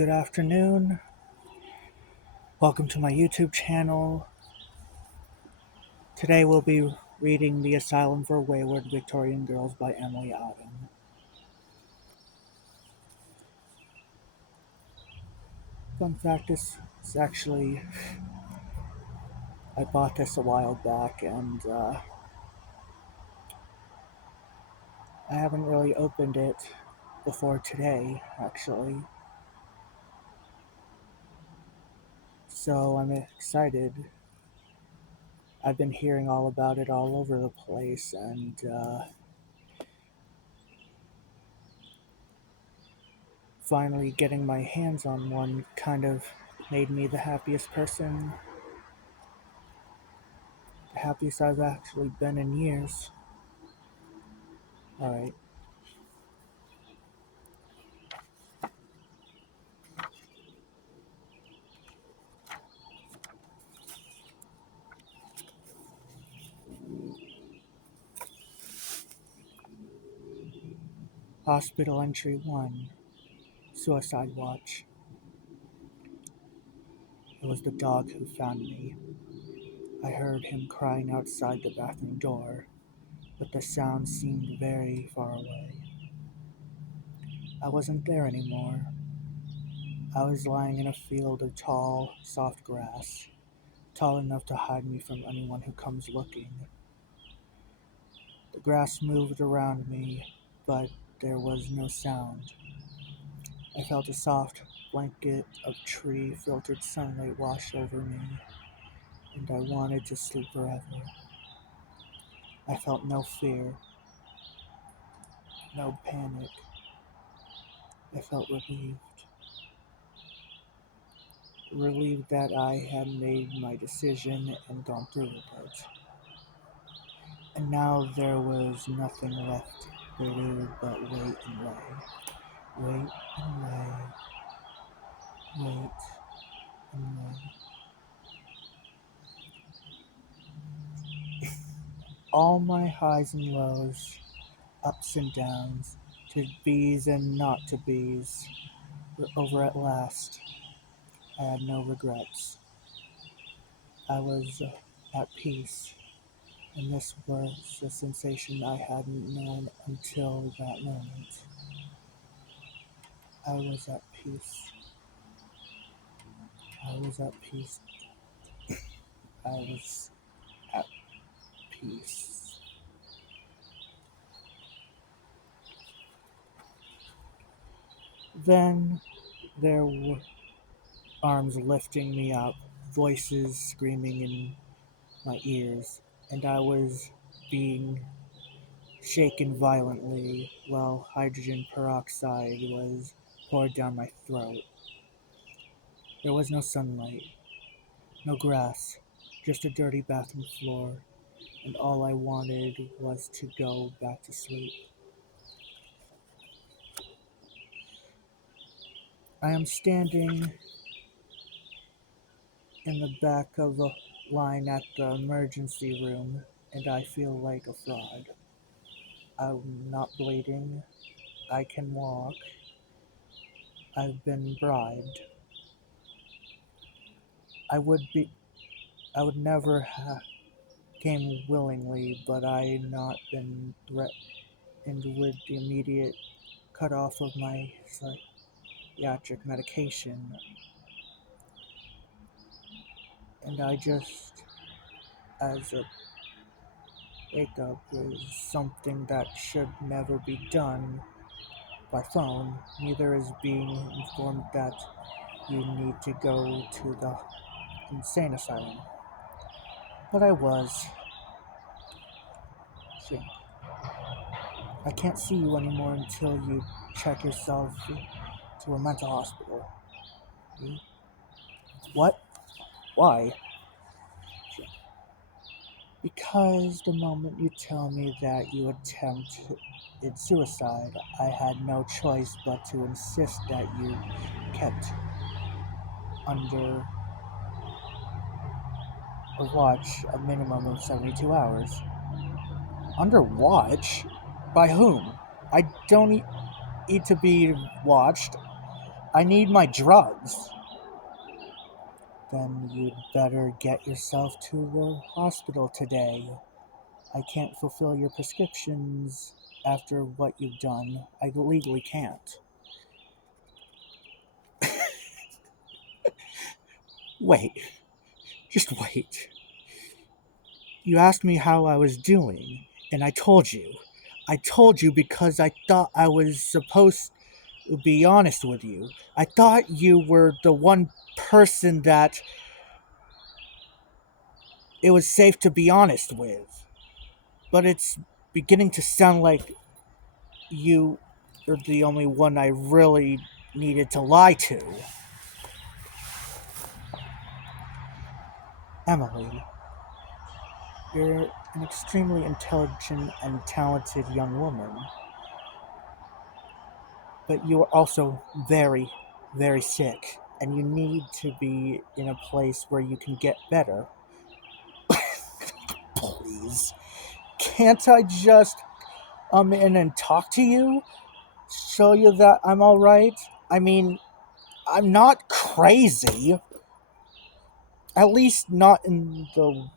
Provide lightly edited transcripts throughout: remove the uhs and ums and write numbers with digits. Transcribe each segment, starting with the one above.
Good afternoon. Welcome to my YouTube channel. Today we'll be reading The Asylum for Wayward Victorian Girls by Emilie. Fun fact, I bought this a while back and I haven't really opened it before today, actually. So I'm excited. I've been hearing all about it all over the place, and finally getting my hands on one kind of made me the happiest I've actually been in years. Alright. Hospital Entry 1. Suicide Watch. It was the dog who found me. I heard him crying outside the bathroom door, but the sound seemed very far away. I wasn't there anymore. I was lying in a field of tall, soft grass, tall enough to hide me from anyone who comes looking. The grass moved around me, but there was no sound. I felt a soft blanket of tree-filtered sunlight wash over me, and I wanted to sleep forever. I felt no fear, no panic. I felt relieved. Relieved that I had made my decision and gone through with it. And now there was nothing left to do but wait and lay. Wait and lay. Wait and lay. All my highs and lows, ups and downs, to bees and not to bees, were over at last. I had no regrets. I was at peace, and this was a sensation I hadn't known until that moment. I was at peace. I was at peace. I was at peace. Then there were arms lifting me up, voices screaming in my ears, and I was being shaken violently while hydrogen peroxide was poured down my throat. There was no sunlight, no grass, just a dirty bathroom floor, and all I wanted was to go back to sleep. I am standing in the back of a line at the emergency room, and I feel like a fraud. I'm not bleeding. I can walk. I've been bribed. I would never have came willingly, but I not been threatened with the immediate cut off of my psychiatric medication, and I just, as a breakup is something that should never be done by phone, neither is being informed that you need to go to the insane asylum. But I was. Shit. I can't see you anymore until you check yourself to a mental hospital. What? Why? Shit. Because the moment you tell me that you attempted suicide, I had no choice but to insist that you kept under a watch a minimum of 72 hours. Under watch? By whom? I don't need to be watched. I need my drugs. Then you'd better get yourself to the hospital today. I can't fulfill your prescriptions after what you've done. I legally can't. Wait, just wait. You asked me how I was doing, and I told you. I told you because I thought I was supposed to be honest with you. I thought you were the one person that it was safe to be honest with. But it's beginning to sound like you are the only one I really needed to lie to. Emilie, you're an extremely intelligent and talented young woman, but you are also very, very sick, and you need to be in a place where you can get better. Please, can't I just in and talk to you? Show you that I'm alright? I mean, I'm not crazy. At least not in the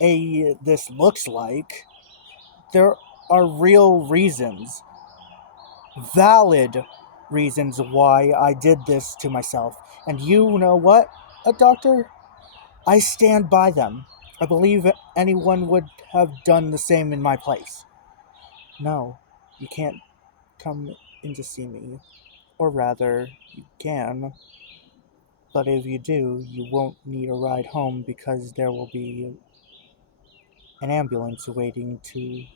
way this looks like. There are real reasons, valid reasons why I did this to myself. And you know what, a doctor? I stand by them. I believe anyone would have done the same in my place. No, you can't come in to see me. Or rather, you can. But if you do, you won't need a ride home because there will be an ambulance waiting to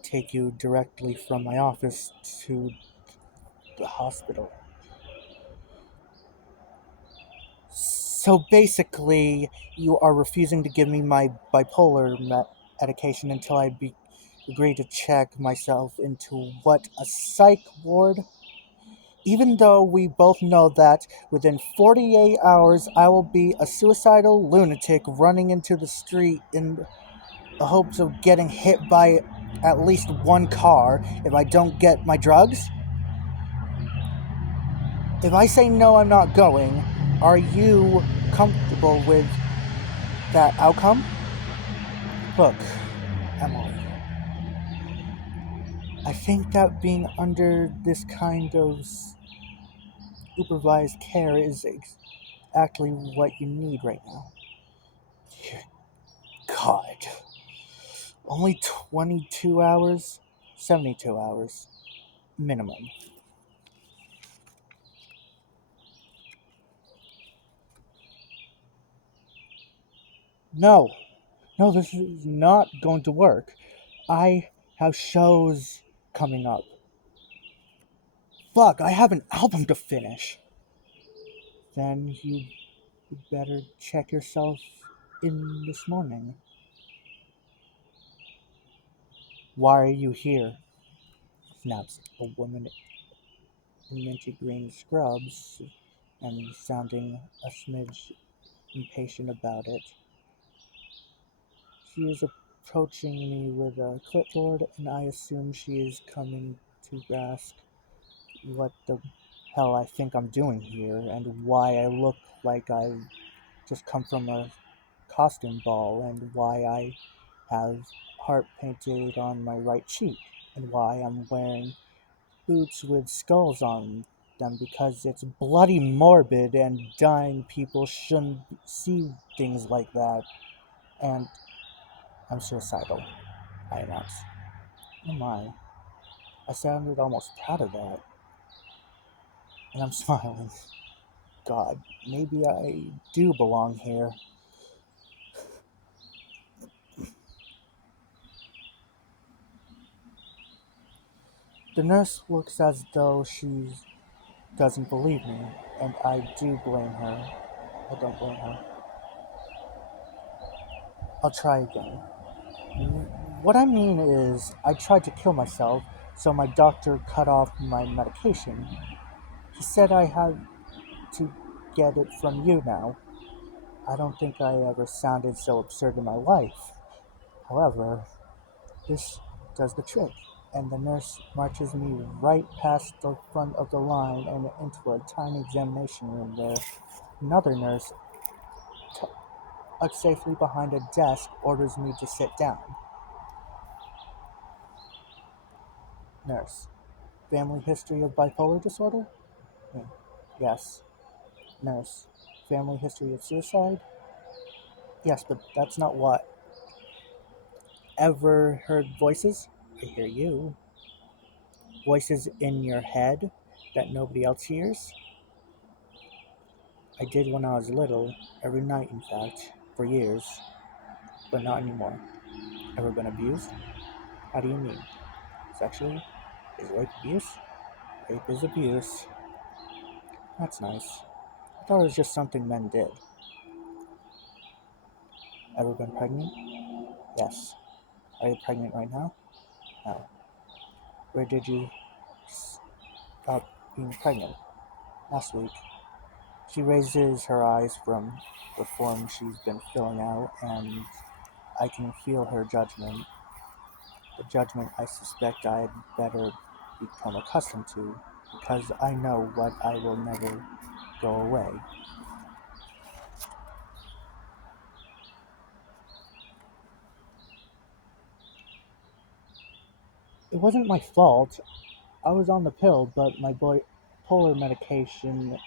take you directly from my office to the hospital. So basically, you are refusing to give me my bipolar medication until agree to check myself into what, a psych ward? Even though we both know that within 48 hours I will be a suicidal lunatic running into the street in the hopes of getting hit by at least one car if I don't get my drugs? If I say no, I'm not going, are you comfortable with that outcome? Look, Emily, I think that being under this kind of supervised care is exactly what you need right now. Dear God. Only 22 hours? 72 hours. Minimum. No. No, this is not going to work. I have shows coming up. Fuck, I have an album to finish. Then you better check yourself in this morning. Why are you here? Snaps a woman in minty green scrubs and sounding a smidge impatient about it. She is approaching me with a clipboard, and I assume she is coming to ask what the hell I think I'm doing here and why I look like I've just come from a costume ball and why I have heart painted on my right cheek and why I'm wearing boots with skulls on them because it's bloody morbid and dying people shouldn't see things like that. And I'm suicidal, I announced. Oh my, I sounded almost proud of that. And I'm smiling. God, maybe I do belong here. The nurse looks as though she doesn't believe me, and I do blame her. I don't blame her. I'll try again. What I mean is, I tried to kill myself, so my doctor cut off my medication. He said I had to get it from you now. I don't think I ever sounded so absurd in my life. However, this does the trick. and the nurse marches me right past the front of the line and into a tiny examination room where another nurse, tucked safely behind a desk, orders me to sit down. Nurse: family history of bipolar disorder? Me: yes. Nurse: family history of suicide? Yes, but that's not what. Ever heard voices? I hear you. Voices in your head that nobody else hears? I did when I was little, every night in fact, for years, but not anymore. Ever been abused? How do you mean? Sexually? Is rape abuse? Rape is abuse. That's nice. I thought it was just something men did. Ever been pregnant? Yes. Are you pregnant right now? No. Where did you stop being pregnant? Last week. She raises her eyes from the form she's been filling out, and I can feel her judgment. The judgment I suspect I'd better become accustomed to, because I know what I will never go away. It wasn't my fault. I was on the pill, but my bipolar medication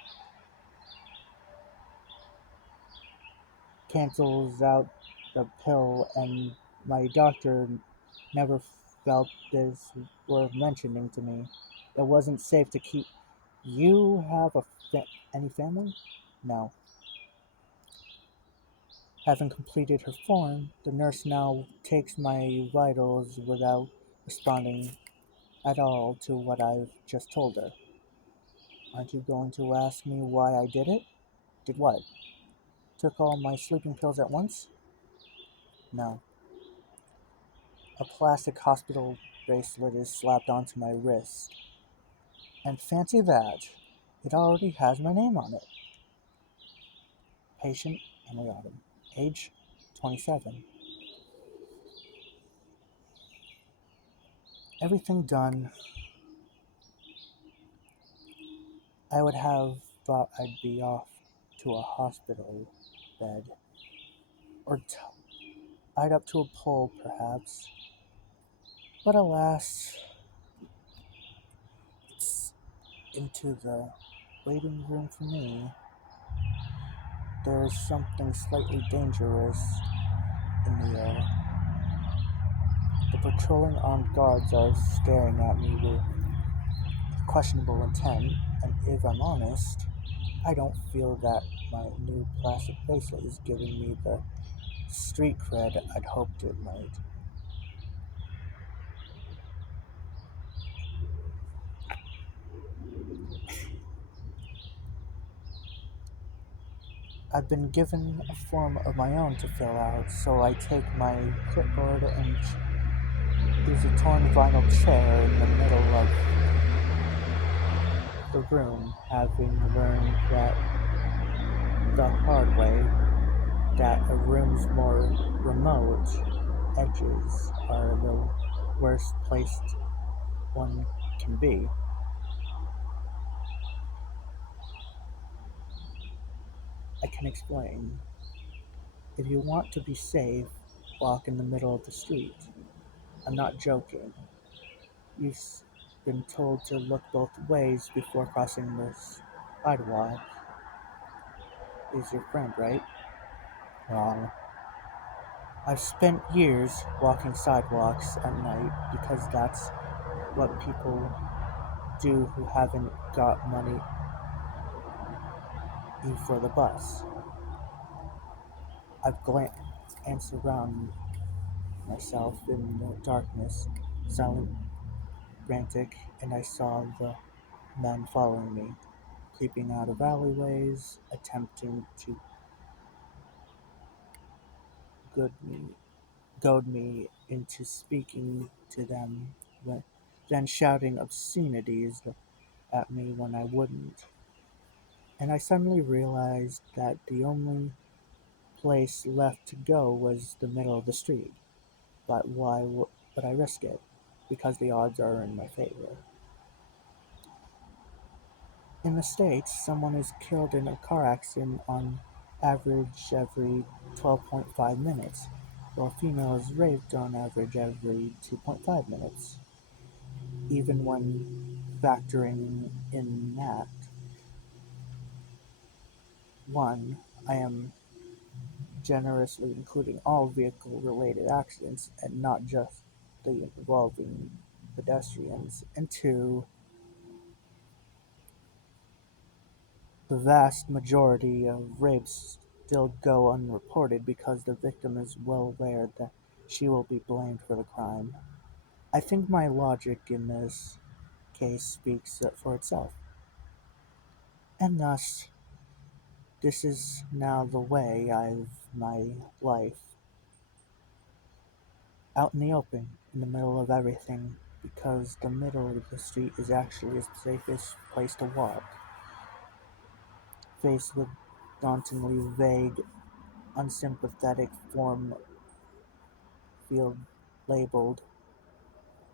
cancels out the pill, and my doctor never felt this worth mentioning to me. It wasn't safe to keep. You have any family? No. Having completed her form, the nurse now takes my vitals without responding at all to what I've just told her. Aren't you going to ask me why I did it? Did what? Took all my sleeping pills at once? No. A plastic hospital bracelet is slapped onto my wrist. And fancy that, it already has my name on it. Patient Emilie. Age 27. Everything done. I would have thought I'd be off to a hospital bed, or tied up to a pole, perhaps. But alas, it's into the waiting room for me. There is something slightly dangerous in the air. The patrolling armed guards are staring at me with questionable intent, and if I'm honest, I don't feel that my new plastic bracelet is giving me the street cred I'd hoped it might. I've been given a form of my own to fill out, so I take my clipboard and use a torn vinyl chair in the middle of the room, having learned that the hard way that a room's more remote edges are the worst placed one can be. I can explain. If you want to be safe, walk in the middle of the street. I'm not joking. You've been told to look both ways before crossing the sidewalk. Is your friend right? Wrong. I've spent years walking sidewalks at night because that's what people do who haven't got money for the bus. I've glanced around myself in the darkness, silent, frantic, and I saw the men following me, creeping out of alleyways, attempting to goad me, goad me into speaking to them, then shouting obscenities at me when I wouldn't. And I suddenly realized that the only place left to go was the middle of the street. But why would I risk it? because the odds are in my favor. In the States, someone is killed in a car accident on average every 12.5 minutes, while a female is raped on average every 2.5 minutes. Even when factoring in that, one, I am generously including all vehicle-related accidents and not just the involving pedestrians, and two, the vast majority of rapes still go unreported because the victim is well aware that she will be blamed for the crime. I think my logic in this case speaks for itself, and thus, this is now the way I've my life out in the open, in the middle of everything, because the middle of the street is actually the safest place to walk. Faced with dauntingly vague, unsympathetic form field labeled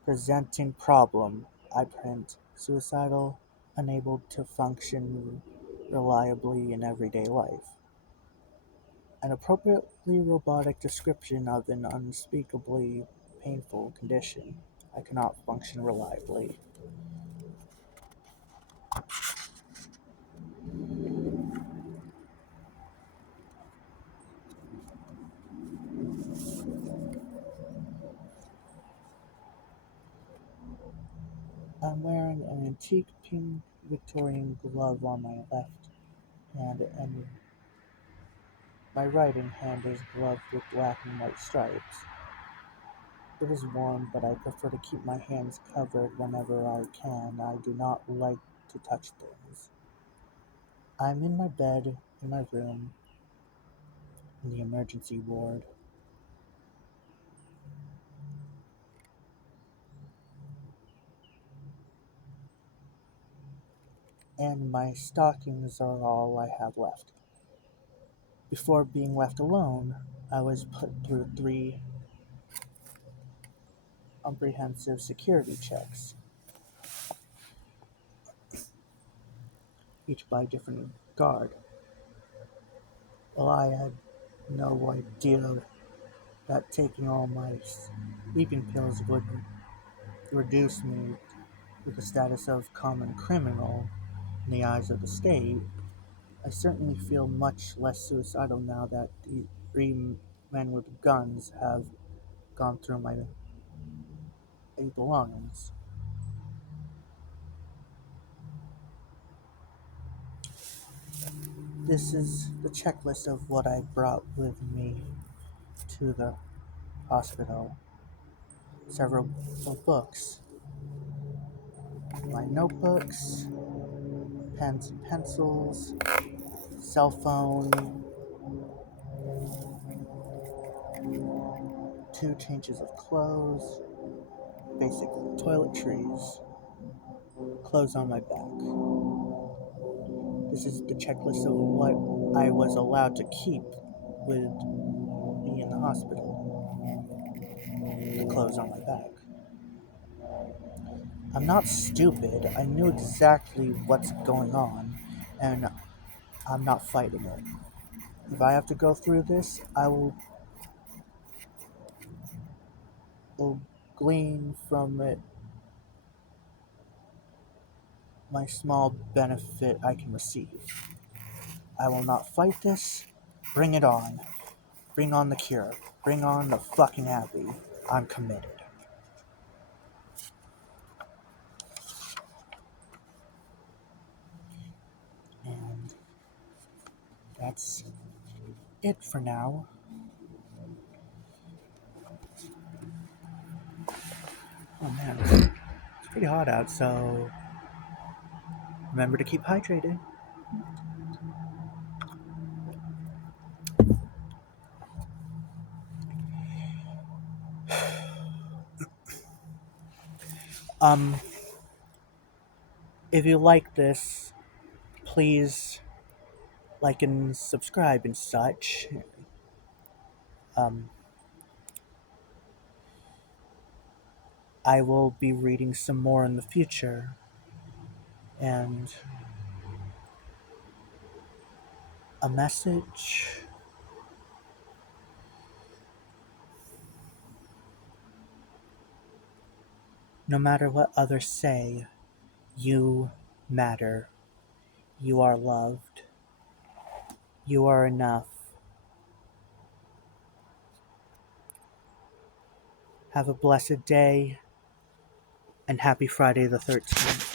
"presenting problem", I print "suicidal, unable to function reliably in everyday life", an appropriately robotic description of an unspeakably painful condition. I cannot function reliably. I'm wearing an antique pink Victorian glove on my left hand, and my writing hand is gloved with black and white stripes. It is warm, but I prefer to keep my hands covered whenever I can. I do not like to touch things. I'm in my bed, in my room, in the emergency ward, and my stockings are all I have left. Before being left alone, I was put through 3 comprehensive security checks, each by a different guard. Well, I had no idea that taking all my sleeping pills would reduce me to the status of common criminal in the eyes of the state. I certainly feel much less suicidal now that the 3 men with guns have gone through my belongings. This is the checklist of what I brought with me to the hospital. Several books, my notebooks, pens and pencils, cell phone, 2 changes of clothes, basic toiletries, clothes on my back. This is the checklist of what I was allowed to keep with me in the hospital. The clothes on my back. I'm not stupid. I knew exactly what's going on, and I'm not fighting it. If I have to go through this, will glean from it my small benefit I can receive. I will not fight this. Bring it on. Bring on the cure. Bring on the fucking Abbey. I'm committed. And that's it for now. Oh man, it's pretty hot out, so remember to keep hydrated. Um, if you like this, please like and subscribe and such. Um, I will be reading some more in the future. And a message. No matter what others say, you matter. You are loved. You are enough. Have a blessed day and happy Friday the 13th.